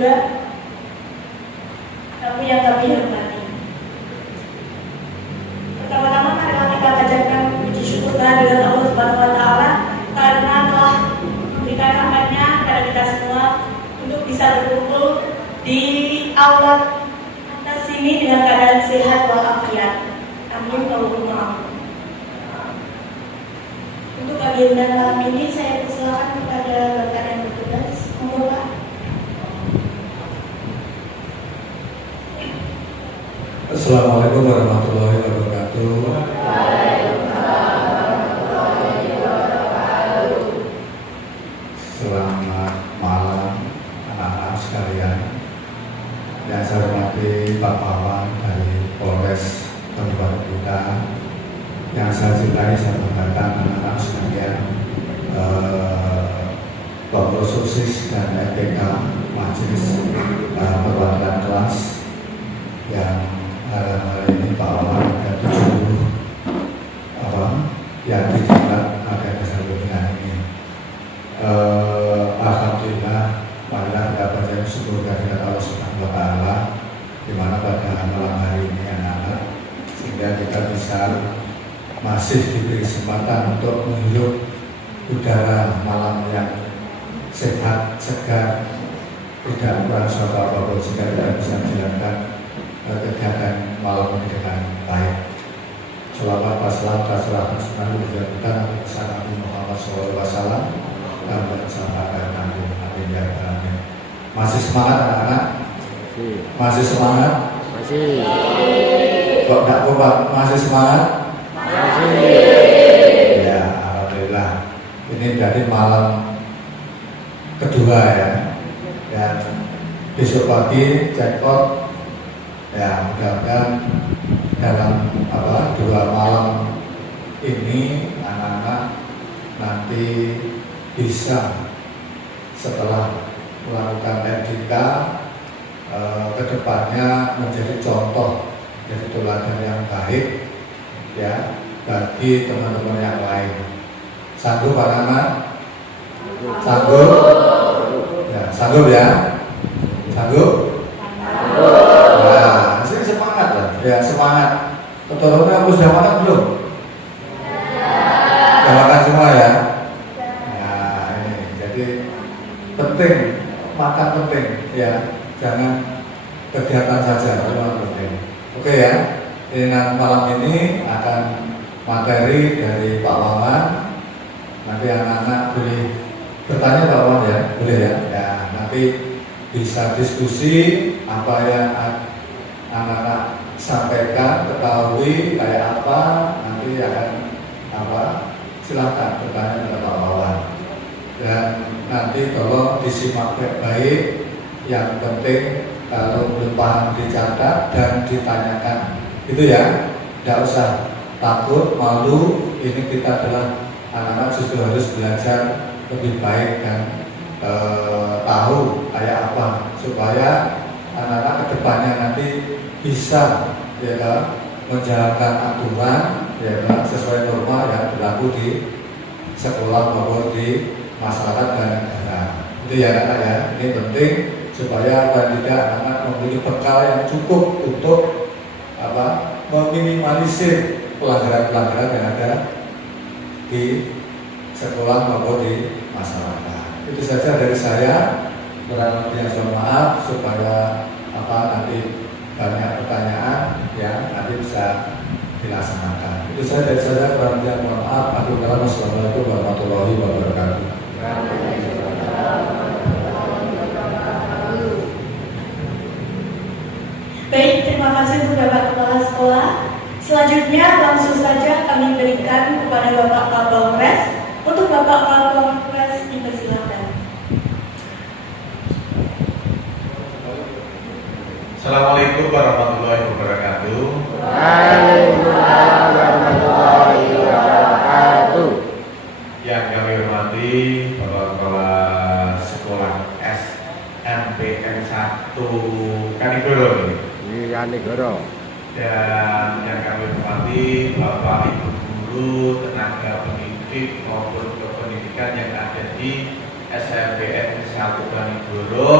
juga tamu yang kami hormati. Pertama-tama marilah kita panjatkan puji syukur kehadirat Allah Subhanahu wa taala karena telah memberikan rahmat-Nya kepada kita semua untuk bisa berkumpul di aula atas sini dengan keadaan sehat walafiat. Amin Allahumma amin. Untuk agenda malam ini saya persilakan kepada Bapak yang bertugas. Monggo Pak. Assalamualaikum warahmatullahi wabarakatuh. Selamat malam anak-anak sekalian. Yang saya hormati Pak Pawan dari Polres Kabupaten kita, yang saya cintai, saya banggakan anak-anak sekalian, pengurus OSIS dan EPK Majelis Perwakilan Kelas yang dalam hal ini Pak Pawan dan 70 yang dicatat ada dasar pembinaan ini. Alhamdulillah, marilah kita panjatkan syukur kehadirat Allah Subhanahu wa taala di mana pada malam hari ini anak-anak, sehingga kita bisa masih diberi kesempatan untuk menghirup udara malam yang sehat, segar, tidak kurang suatu apapun, sehingga kita bisa menjalankan kegiatan malam ini dengan baik. Selawat wassalam tasawwuf sunnah kita Nabi Muhammad SAW dan bersama Nabi Amin. Masih semangat anak-anak? Masih semangat? Masih. Kok tidak kuat? Masih semangat? Masih. Ya, alhamdulillah. Ini dari malam kedua ya. Dan besok pagi jackpot. Ya, mudah-mudahan dalam 2 malam ini anak-anak nanti bisa setelah melakukan MDK kedepannya menjadi contoh, jadi teladan yang baik ya bagi teman-teman yang lain. Sanggup anak-anak? Sanggup? Ya, sanggup ya? Sanggup? Nah, ini semangat lah. Ya, semangat. Keturunannya aku sudah makan belum? Sudah makan semua ya? Nah, ini jadi penting, makan penting ya. Jangan kegiatan saja, memang penting. Oke ya. Ini malam ini akan materi dari Pak Wawan. Nanti anak-anak boleh bertanya Pak Wawan ya, boleh ya. Ya, nanti bisa diskusi apa yang anak-anak sampaikan, ketahui kayak apa, nanti akan silahkan bertanya kepada Pak Wawan. Dan nanti kalau disimak baik, yang penting kalau belum paham dicatat dan ditanyakan, itu ya, tidak usah takut, malu. Ini kita adalah anak-anak justru harus belajar lebih baik dan tahu kayak apa supaya anak-anak kedepannya nanti bisa ya menjalankan aturan ya sesuai norma yang berlaku di sekolah maupun di masyarakat dan negara. Itu ya anak ya, ini penting supaya tidak anak-anak memiliki bekal yang cukup untuk meminimalisir pelanggaran-pelanggaran yang ada di sekolah maupun di masyarakat. Itu saja dari saya. Kurang lebihnya mohon maaf supaya nanti banyak pertanyaan yang nanti bisa dilaksanakan. Itu saja dari saya. Kurang lebihnya mohon maaf. Assalamualaikum warahmatullahi wabarakatuh. Baik, terima kasih untuk Bapak Kepala Sekolah. Selanjutnya langsung saja kami berikan kepada Bapak Kapolres. Untuk Bapak Kapolres dipersilakan. Assalamualaikum warahmatullahi wabarakatuh. Waalaikumsalam warahmatullahi wabarakatuh. Yang kami hormati Bapak Kepala Sekolah SMPN 1 Kanigoro Kanigoro. dan yang kami hormati Bapak Ibu Guru, tenaga pendidik maupun kependidikan yang ada di SMPN 1 Kanigoro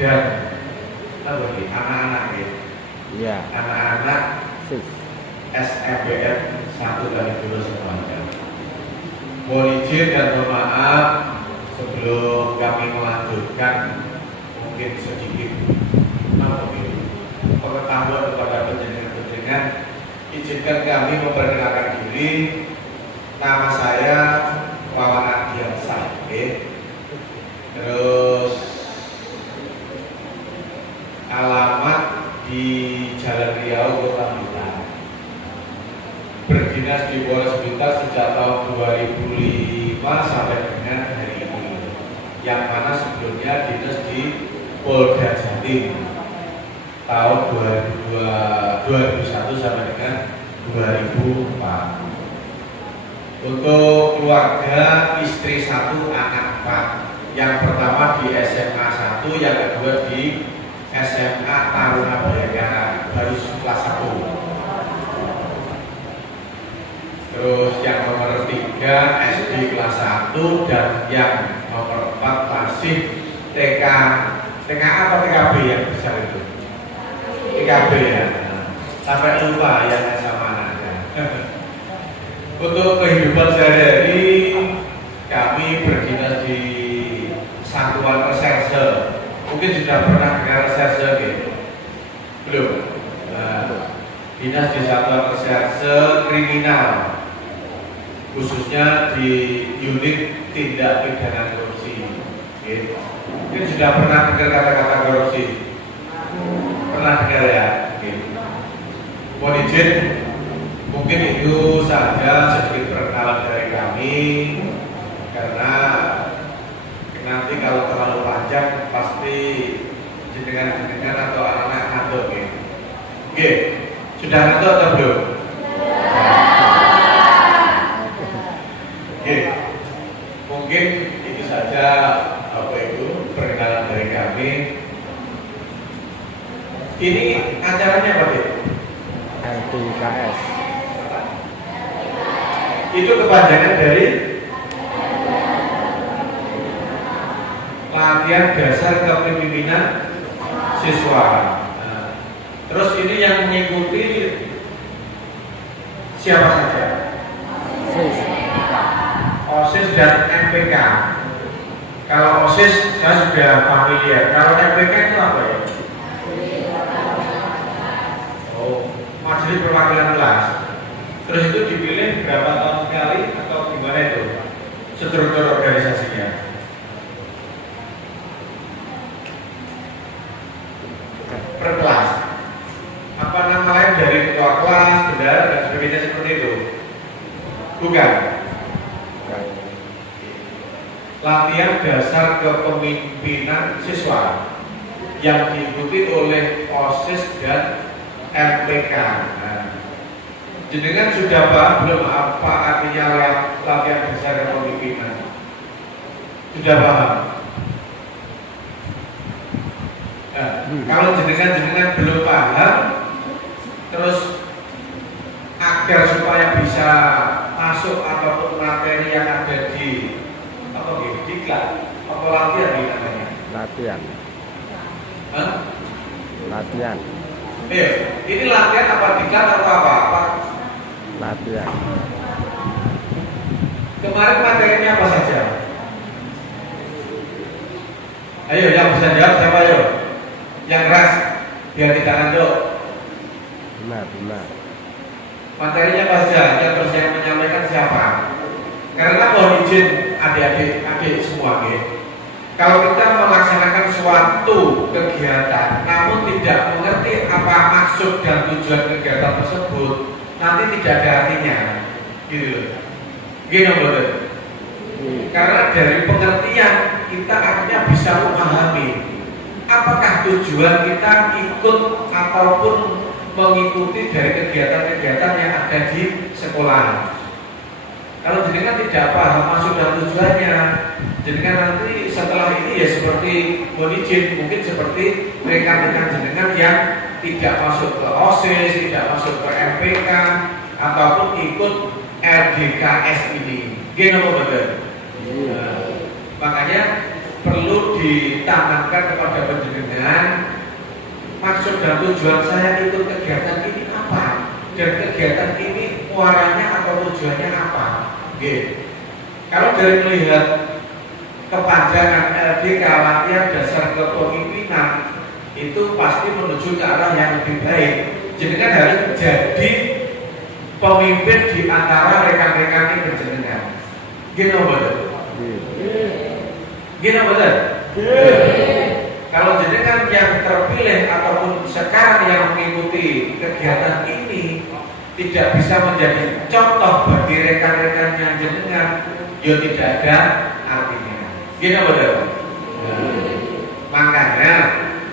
dan apa nih anak-anak ya, Iya. anak-anak Sip. SMBN 1 kali dulu semuanya. Mohon izin dan mohon maaf sebelum kami melanjutkan mungkin sedikit pengetahuan kepada penjenengan, izinkan kami memperkenalkan diri. Nama saya Wawan Ardiansah, terus alamat di Jalan Riau, Kota Blitar. Berdinas di Polres Blitar sejak tahun 2005 sampai dengan hari ini. Yang mana sebelumnya dinas di Polda Jatim tahun 2001 sampai dengan 2004. Untuk keluarga, istri 1, anak 4. Yang pertama di SMA 1, yang kedua di SMA Taruna Bayangkara, baru kelas 1. Terus yang nomor 3 SD kelas 1 dan yang nomor 4 masih TK apa TKB yang besar itu? TKB ya. Sampai lupa yang sama anaknya. Untuk kehidupan sehari-hari kami berdinas di Satuan Reserse. Mungkin sudah pernah dengar reserse gitu? Belum? Dinas di Satuan Reserse Kriminal, khususnya di unit tindak pidana korupsi. Gitu. Mungkin sudah pernah dengar kata-kata korupsi? Pernah dengar ya? Gitu. Mohon izin, mungkin itu saja sedikit perkenalan dari kami, karena nanti kalau terlalu panjang pasti jenengan atau anak-anak ngantuk gitu. Oke, sudah ngantuk atau belum? Oke, mungkin itu saja perkenalan dari kami. Ini acaranya apa sih? LDKS. Itu kepanjangan dari latihan dasar kepemimpinan siswa. Nah, terus ini yang mengikuti siapa saja? Sis. OSIS dan MPK. Kalau OSIS saya sudah familiar. Kalau MPK itu apa ya? Oh, Majelis Perwakilan Kelas. Terus itu dipilih berapa tahun sekali atau gimana itu? Struktur organisasinya? Per kelas. Apa nama lain dari ketua kelas, bendahara dan sebagainya seperti itu? Bukan. Latihan dasar kepemimpinan siswa yang diikuti oleh OSIS dan MPK. Nah, jenengan sudah paham belum apa artinya latihan dasar kepemimpinan? Sudah paham? Nah, kalau jenengan belum paham, terus agar supaya bisa masuk ataupun materi yang ada di apa gitu, diklat, apa latihan ini namanya? Latihan. Hah? Latihan. Ini latihan apa diklat atau apa? Latihan. Kemarin materinya apa saja? Ayo yang bisa jawab siapa ayo? Yang keras, biar tidak ngantuk. Benar. Materinya apa saja? Yang menyampaikan siapa? Karena mohon izin adik-adik semua gitu. Kalau kita melaksanakan suatu kegiatan namun tidak mengerti apa maksud dan tujuan kegiatan tersebut, nanti tidak ada artinya. Gitu. Gini betul. Karena dari pengertian kita akhirnya bisa memahami apakah tujuan kita ikut ataupun mengikuti dari kegiatan-kegiatan yang ada di sekolah. Kalau jenengan tidak paham maksud dan tujuannya, jenengan nanti setelah ini ya seperti monijin, mungkin seperti rekan-rekan jenengan yang tidak masuk ke OSIS, tidak masuk ke MPK, ataupun ikut LDKS ini. Gini betul. Makanya perlu ditanamkan kepada penjenengan maksud dan tujuan saya ikut kegiatan ini apa, dan kegiatan ini muaranya atau tujuannya apa. Oke. Kalau dari melihat kepanjangan LDK latihan dasar kepemimpinan itu pasti menuju ke arah yang lebih baik. Jadi kan harus jadi pemimpin di antara rekan-rekan ini berjenengan. Gini betul. Gini betul. Kalau jenengan yang terpilih ataupun sekarang yang mengikuti kegiatan ini tidak bisa menjadi contoh bagi rekan-rekannya jenengan, ya tidak ada artinya. Gini betul. Makanya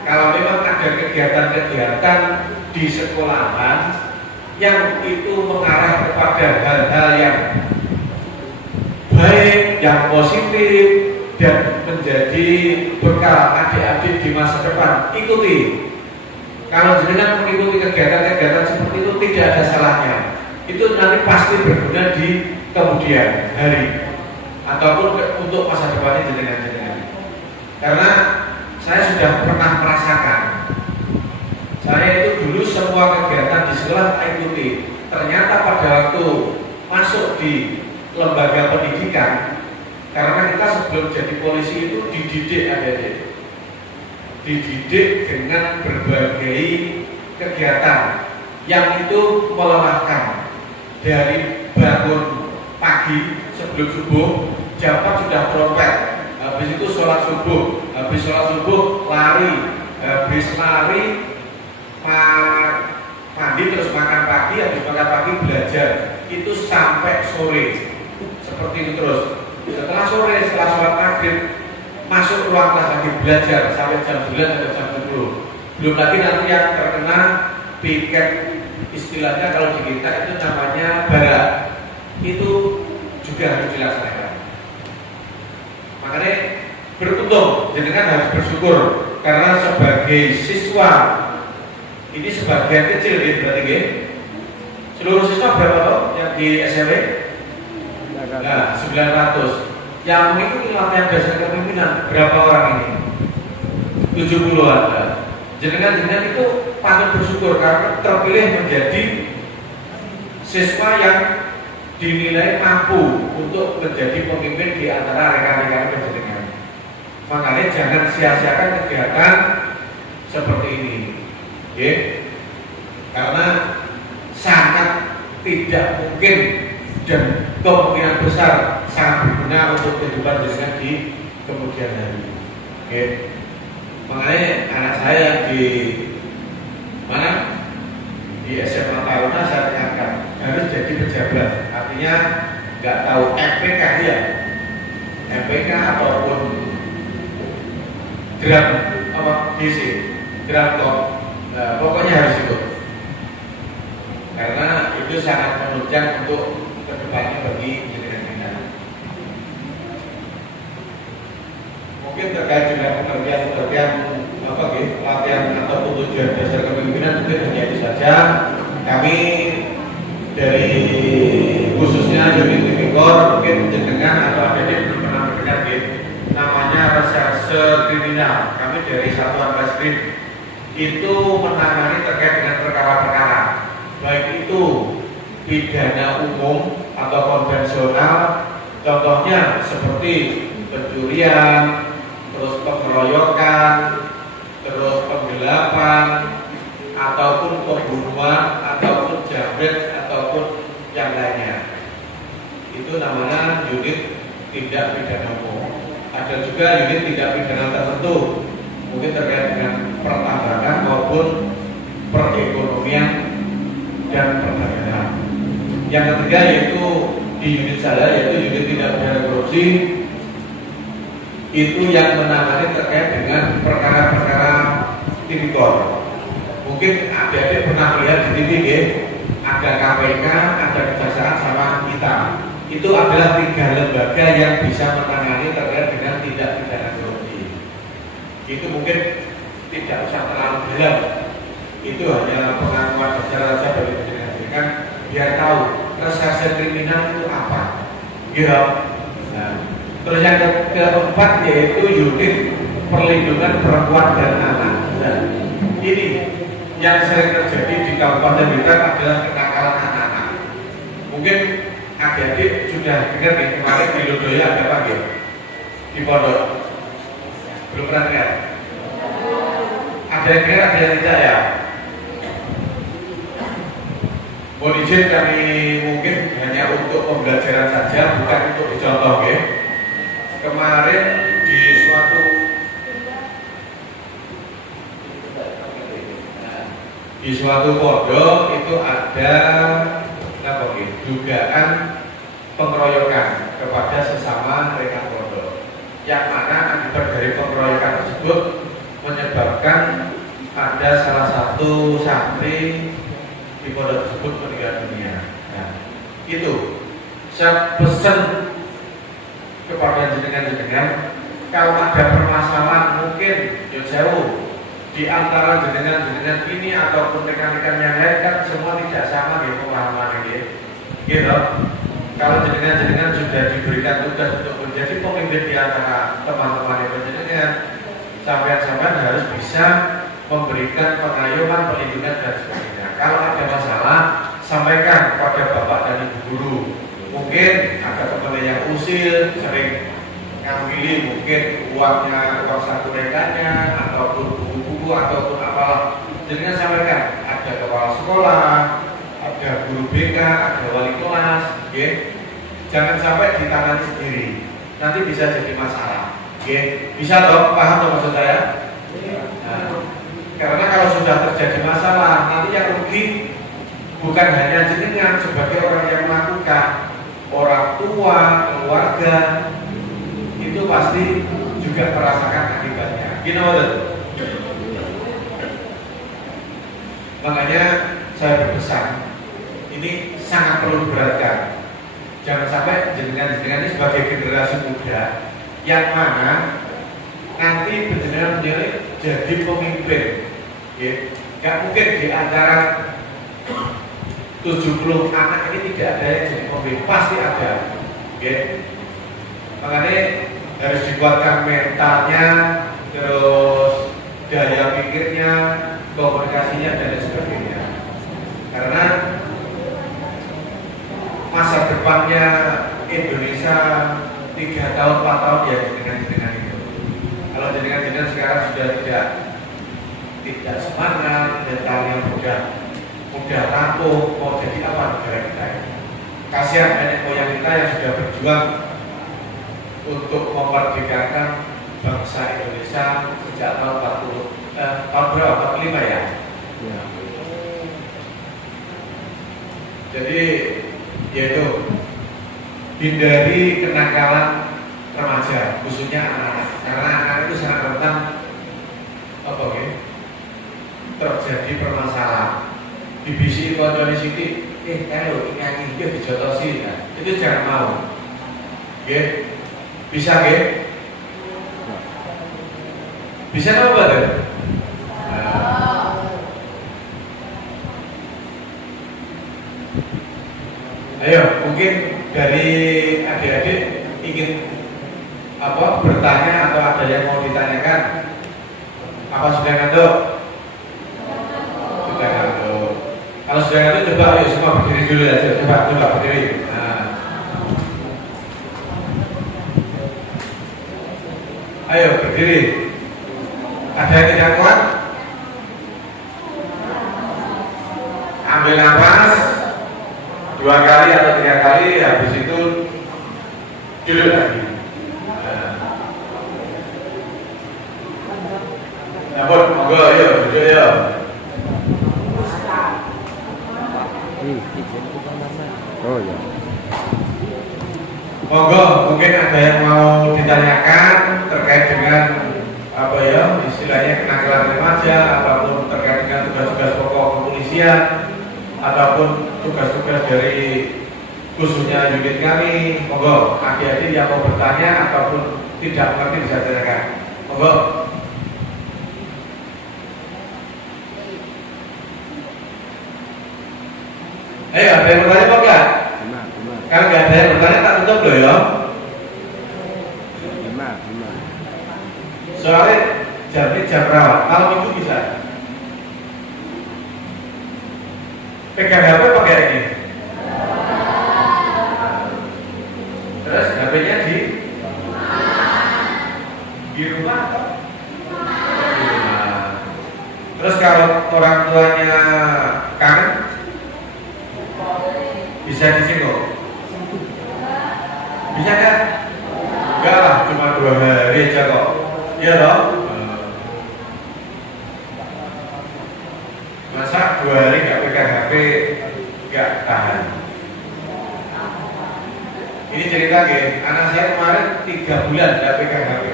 kalau memang ada kegiatan-kegiatan di sekolahan yang itu mengarah kepada hal-hal yang baik, yang positif dan menjadi bekal adik-adik di masa depan, ikuti. Kalau jenengan mengikuti kegiatan-kegiatan seperti itu tidak ada salahnya. Itu nanti pasti berguna di kemudian hari ataupun untuk masa depannya jenengan-jenengan. Karena saya sudah pernah merasakan, saya itu dulu semua kegiatan di sekolah saya ikuti. Ternyata pada waktu masuk di lembaga pendidikan, karena kita sebelum jadi polisi itu dididik adik-adik, dididik dengan berbagai kegiatan yang itu melelahkan. Dari bangun pagi sebelum subuh, jam 4 sudah trompet, habis itu sholat subuh, habis sholat subuh lari, habis lari mandi terus makan pagi, habis makan pagi belajar, itu sampai sore seperti itu terus. Setelah sore, setelah sholat maghrib, masuk ruang kelas lagi belajar sampai jam 9 atau jam 10. Belum lagi nanti yang terkena piket, istilahnya kalau di kita itu namanya barat, itu juga harus dilaksanakan. Makanya beruntung, jenengan harus bersyukur karena sebagai siswa ini sebagian kecil ya, berarti ya. Seluruh siswa berapa toh yang di SMP? Nah, 900. Yang mengikuti latihan dasar kepemimpinan berapa orang ini? 70-an. Jenengan itu patut bersyukur karena terpilih menjadi siswa yang dinilai mampu untuk menjadi pemimpin di antara rekan-rekan pendidikan. Makanya jangan sia-siakan kegiatan seperti ini, ya. Karena sangat tidak mungkin dan kemungkinan besar sangat berguna untuk kehidupan jenengan di kemudian hari. Oke. Makanya anak saya di mana? Di SMA Taruna saya tanyakan harus jadi pejabat. Artinya nggak tahu MPK ya, MPK ataupun gram apa DC, gram top. Nah, pokoknya harus itu. Karena itu sangat menunjang untuk kedepannya bagi jenengan kita. Mungkin terkait dengan pengertian apa gitu, latihan atau tujuan dasar kepemimpinan mungkin hanya itu saja. Kami dari khususnya unit tipikor mungkin jenengan atau ada yang belum pernah mendengar gitu, namanya reserse kriminal. Kami dari Satuan Reskrim itu menangani terkait dengan perkara-perkara baik itu pidana umum atau konvensional, contohnya seperti pencurian, terus pengeroyokan, terus penggelapan, ataupun pembunuhan, ataupun jambret, ataupun yang lainnya. Itu namanya unit tindak pidana umum. Ada juga unit tindak pidana tertentu, mungkin terkait dengan pertambangan maupun perekonomian dan perdagangan. Yang ketiga yaitu di unit saya, yaitu unit tindak pidana korupsi, itu yang menangani terkait dengan perkara-perkara tipikor. Mungkin adik-adik pernah lihat di TV ya, ada KPK, ada Kejaksaan sama kita. Itu adalah 3 lembaga yang bisa menangani terkait dengan tindak pidana korupsi. Itu mungkin tidak usah terlalu dalam. Itu hanya pengakuan dasar saja bagi pendidikan biar tahu reserse kriminal itu apa. Gitu. Nah, terus yang keempat yaitu unit perlindungan perempuan dan anak. Nah, ini yang sering terjadi di Kabupaten Blitar adalah kenakalan anak-anak. Mungkin adik-adik sudah dengar nih kemarin di Lodoya ada apa gitu? Di pondok. Belum pernah dengar? Ada yang dengar, ada yang tidak ya? Mohon izin kami mungkin hanya untuk pembelajaran saja, bukan untuk dicontoh ya. Kemarin di suatu pondok itu ada dugaan pengeroyokan kepada sesama rekan pondok, yang mana akibat dari pengeroyokan tersebut menyebabkan ada salah satu santri di pondok tersebut meninggal dunia. Nah, itu saya pesan kepada jenengan-jenengan, kalau ada permasalahan mungkin jauh di antara jenengan-jenengan ini ataupun rekan-rekan yang lain kan semua tidak sama di pemahaman ini, gitu. Kalau jenengan-jenengan sudah diberikan tugas untuk menjadi pemimpin di antara teman-teman yang jenengan, sampai-sampai harus bisa memberikan pengayuman, perlindungan dan sebagainya. Kalau ada masalah, sampaikan kepada bapak dan ibu guru. Mungkin ada teman yang usil, sering ngambil mungkin uang saku rekannya ataupun buku-buku ataupun apalah. Jadi sampaikan, ada kepala sekolah, ada guru BK, ada wali kelas, ya. Jangan sampai ditangani sendiri, nanti bisa jadi masalah, ya. Bisa toh, paham toh maksud saya? Nah, karena kalau sudah terjadi masalah, nanti yang rugi bukan hanya jenengan sebagai orang yang melakukan, orang tua, keluarga, itu pasti juga merasakan akibatnya. Gini betul. Makanya saya berpesan, ini sangat perlu diperhatikan. Jangan sampai jenengan-jenengan ini sebagai generasi muda yang mana nanti jenengan jadi pemimpin, ya. Gak mungkin di antara 70 anak ini tidak ada yang jadi pemimpin, pasti ada, ya. Makanya harus dikuatkan mentalnya, terus daya pikirnya, komunikasinya dan lain sebagainya. Karena masa depannya Indonesia 3 tahun 4 tahun ya jenengan itu. Kalau jenengan sekarang sudah tidak semangat, mentalnya mudah rapuh, mau jadi apa negara kita ini? Kasihan nenek moyang kita yang sudah berjuang untuk memerdekakan bangsa Indonesia sejak tahun 40 tahun berapa? 45 ya? Ya. Jadi yaitu hindari kenakalan remaja, khususnya anak-anak, karena anak itu sangat rentan terjadi permasalahan. Dibisi kondisi sidik, kalau nyanyi dia dijotosi, nah, itu jangan mau. Bisa bisa apa tuh? Ayo, mungkin dari adik-adik ingin bertanya atau ada yang mau ditanyakan? Apa sudah ngantuk? Sudah ngantuk. Kalau sudah ngantuk, coba ayo semua berdiri dulu aja. Coba berdiri. Nah. Ayo berdiri. Ada yang tidak kuat? Ambil nafas 2 kali atau 3 kali, habis itu duduk lagi. Ya pun, monggo, ayo duduk ya. Oh ya. Monggo, mungkin ada yang mau ditanyakan terkait dengan istilahnya kenakalan remaja, ataupun terkait dengan tugas-tugas pokok kepolisian, ataupun tugas-tugas dari khususnya unit kami. Monggo, adik-adik yang mau bertanya ataupun tidak mengerti bisa tanyakan. Monggo. Ayo, ada yang bertanya apa enggak? Kalau nggak ada yang bertanya tak tutup loh ya. Soalnya jam ini jam berapa? Malam itu bisa. Pegang HP pakai ini. Terus HP-nya di rumah atau? Di rumah. Terus kalau orang tuanya kangen, bisa disinggung? Bisa kan? Enggak lah, cuma 2 hari aja kok. Iya loh. Masa 2 hari nggak pegang HP, nggak tahan. Ini cerita gini, anak saya kemarin 3 bulan nggak pegang HP.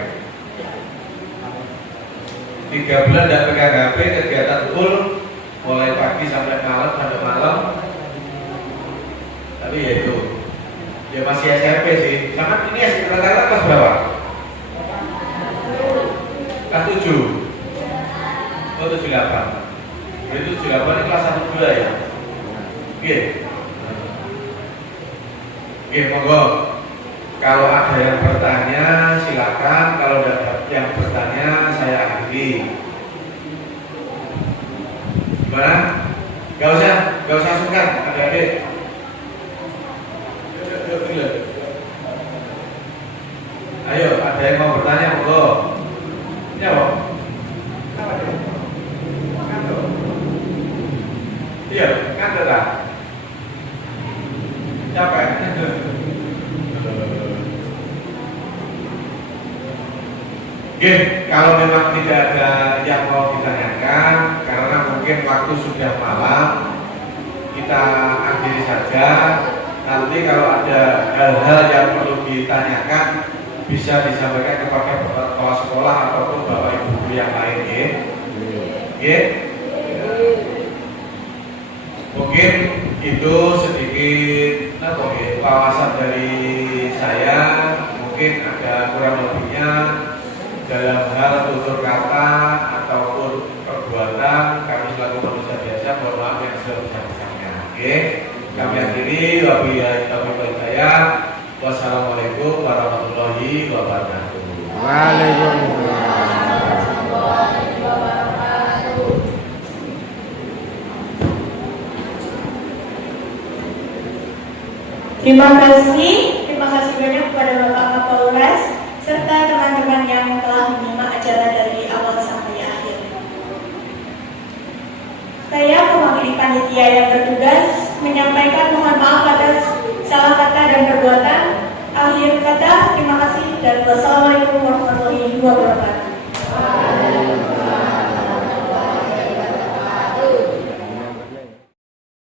3 bulan nggak pegang HP, kegiatan full, mulai pagi sampai malam. Tapi ya itu, dia masih SMP sih. Sama ini rata-rata kelas berapa? Kelas 7. Oh 78. Itu 78 ini kelas 1 pula ya. Oke. Oke, monggo. Kalau ada yang bertanya silakan. Kalau ada yang bertanya saya akhiri. Gimana? Gak usah sungkan, adik-adik. Ayo, ada yang mau bertanya, monggo. Jawab. Apa dia? Kantor. Iya, kantor lah. Capek. Oke, kalau memang tidak ada yang mau ditanyakan, karena mungkin waktu sudah malam, kita akhiri saja. Nanti kalau ada hal-hal yang perlu ditanyakan, bisa disampaikan kepada kepala sekolah ataupun bapak ibu guru yang lain, ya. Ya. Mungkin itu sedikit wawasan dari saya. Mungkin ada kurang lebihnya dalam hal tutur kata ataupun perbuatan kami selaku manusia biasa, mohon maaf yang sebesar-besarnya. Oke, kami akhiri. Wabillahi taufiq wal hidayah. Wassalamualaikum warahmatullahi wabarakatuh. Waalaikumsalam. Terima kasih banyak kepada Bapak Kapolres serta teman-teman yang telah menyimak acara dari awal sampai akhir. Saya mewakili panitia yang bertugas menyampaikan mohon maaf atas salah kata dan perbuatan. Akhir kata, terima kasih dan wassalamualaikum warahmatullahi wabarakatuh.